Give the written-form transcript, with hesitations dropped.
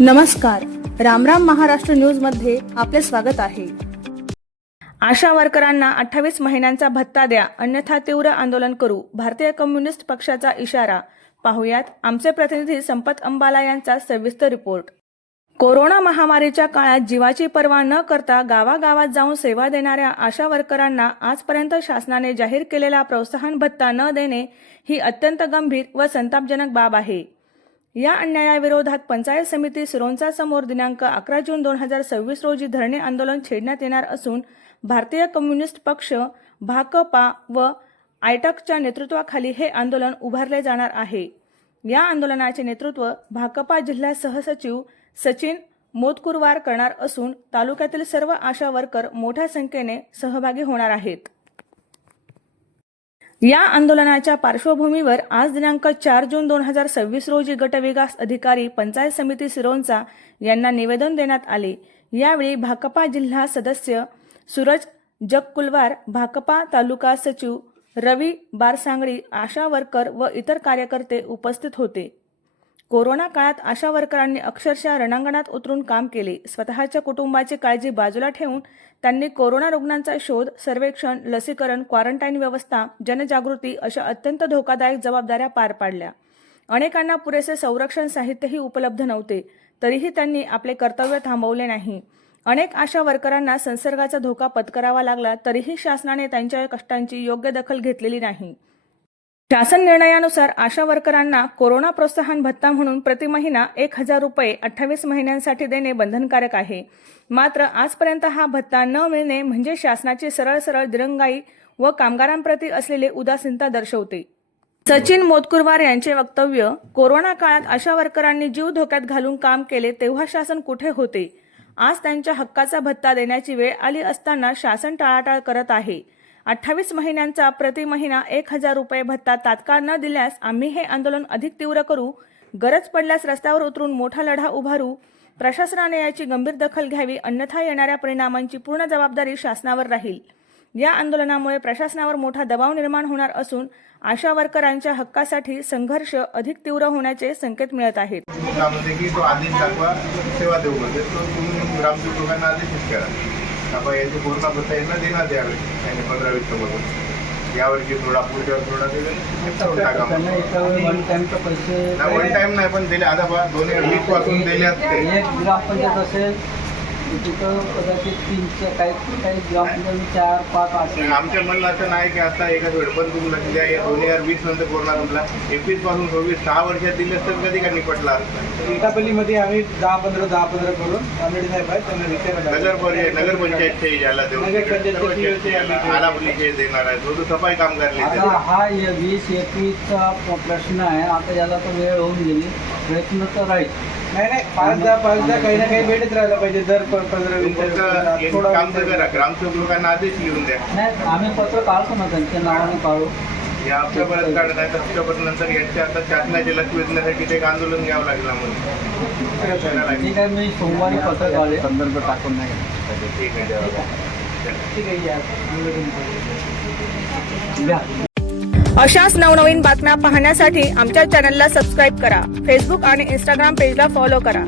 नमस्कार, रामराम महाराष्ट्र न्यूज मध्ये आपले स्वागत आहे। आशा वर्करांना 28 महिन्यांचा भत्ता द्या, अन्यथा तीव्र आंदोलन करू, भारतीय कम्युनिस्ट पक्षाचा इशारा। पाहुयात आमचे प्रतिनिधी संपत अंबाला यांचा सविस्तर रिपोर्ट। कोरोना महामारीच्या काळात जीवाची पर्वा न करता गावागावात जाऊन सेवा देणाऱ्या आशा वर्करांना आजपर्यंत शासनाने जाहीर केलेला प्रोत्साहन भत्ता न देणे ही अत्यंत गंभीर व संतापजनक बाब आहे। या अन्यायाविरोधात पंचायत समिती सिरोंचा समोर दिनांक 11 जून 2026 रोजी धरणे आंदोलन छेडण्यात येणार असून भारतीय कम्युनिस्ट पक्ष भाकपा व आयटकच्या नेतृत्वाखाली हे आंदोलन उभारले जाणार आहे। या आंदोलनाचे नेतृत्व भाकपा जिल्हा सहसचिव सचिन मोतकुरवार करणार असून तालुक्यातील सर्व आशा वर्कर मोठ्या संख्येने सहभागी होणार आहेत। या आंदोलनाच्या पार्श्वभूमीवर आज दिनांक 4 जून 2026 रोजी गटविकास अधिकारी पंचायत समिती सिरोंचा यांना निवेदन देण्यात आले। यावेळी भाकपा जिल्हा सदस्य सूरज जगकुलवार, भाकपा तालुका सचिव रवी बारसांगडी, आशा वर्कर व इतर कार्यकर्ते उपस्थित होते। कोरोना काळात आशा वर्करांनी अक्षरशः रणांगणात उतरून काम केले। स्वतःच्या कुटुंबाची काळजी बाजूला ठेवून त्यांनी कोरोना रुग्णांचा शोध, सर्वेक्षण, लसीकरण, क्वारंटाईन व्यवस्था, जनजागृती अशा अत्यंत धोकादायक जबाबदाऱ्या पार पाडल्या। अनेकांना पुरेसे संरक्षण साहित्यही उपलब्ध नव्हते, तरीही त्यांनी आपले कर्तव्य थांबवले नाही। अनेक आशा वर्करांना संसर्गाचा धोका पत्करावा लागला, तरीही शासनाने त्यांच्या कष्टांची योग्य दखल घेतलेली नाही। शासन निर्णयानुसार आशा वर्करांना कोरोना प्रोत्साहन भत्ता म्हणून प्रति महिना 1000 रुपये 28 महिन्यांसाठी देणे बंधनकारक आहे। मात्र आजपर्यंत हा भत्ता न मिळणे म्हणजे शासनाची सरळ दिरंगाई व कामगारांप्रती असलेले उदासीनता दर्शवते। सचिन मोतकुरवार यांचे वक्तव्य, कोरोना काळात आशा वर्करांनी जीव धोक्यात घालून काम केले तेव्हा शासन कुठे होते? आज त्यांच्या हक्काचा भत्ता देण्याची वेळ आली असताना शासन टाळाटाळ करत आहे। 28 महिन्यांचा प्रति महिना 1000 रुपये भत्ता तात्काळ न दिल्यास आम्ही हे आंदोलन अधिक तीव्र करू, गरज पडल्यास रस्त्यावर उतरून मोठा लढा उभारू। प्रशासनाने याची गंभीर दखल घ्यावी, अन्यथा येणाऱ्या परिणामांची पूर्ण जबाबदारी शासनावर राहील। या आंदोलनामुळे प्रशासनावर मोठा दबाव निर्माण होणार असून आशा वर्करांच्या हक्कासाठी संघर्ष अधिक तीव्र होण्याचे संकेत मिळत आहेत। कोरोना भत्ता यांना देण्यात यावे, त्यांनी 15-20 मधून यावर्षी थोडा पुढच्या थोडा वन टाइम नाही पण दिले। आता 2020 पासून दिले असते। ग्रामपंचायत असेल तिथं कदाचित 3 काही ग्रामपंचायत 4-5 असेल। आमच्या म्हणणं असं नाही की आता एका पण तुम्ही लक्ष द्या, 2020 नंतर कोरोना संपला, 21 पासून 26 6 वर्षात दिले तर कधी का निपटला असता। एकापल्लीमध्ये आम्ही 10-15 करून आंबेडकर साहेब आहेत त्यांना विचारलं। नगरपंचायतचे याला आलापल्लीचे देणार आहे, थोडं सफाई कामगार। आता हा 20-21चा प्रश्न आहे। आता याला तर वेळ होऊन गेली, प्रयत्न तर राहील। नाही 5-10 काही ना काही भेटत राहिलं पाहिजे दर 15-20 थोडं काम तर करा। ग्रामसेवक लोकांना आदेश लिहून द्या। नाही आम्ही पत्र काढतो ना, त्यांच्या नावाने काढू। या हप्त्यापर्यंत काढत नाही तर हप्त्यापर्यंत नंतर यांच्या आता शासनाचे लक्ष वेधण्यासाठी ते एक आंदोलन घ्यावं लागेल म्हणून। ठीक आहे, मी सोमवारी पत्र काढले, संदर्भ टाकून नाही। ठीक आहे या। अशाच नवनवीन बातम्या पाहण्यासाठी आमच्या चॅनलला सबस्क्राईब करा, फेसबुक आणि इंस्टाग्राम पेजला फॉलो करा।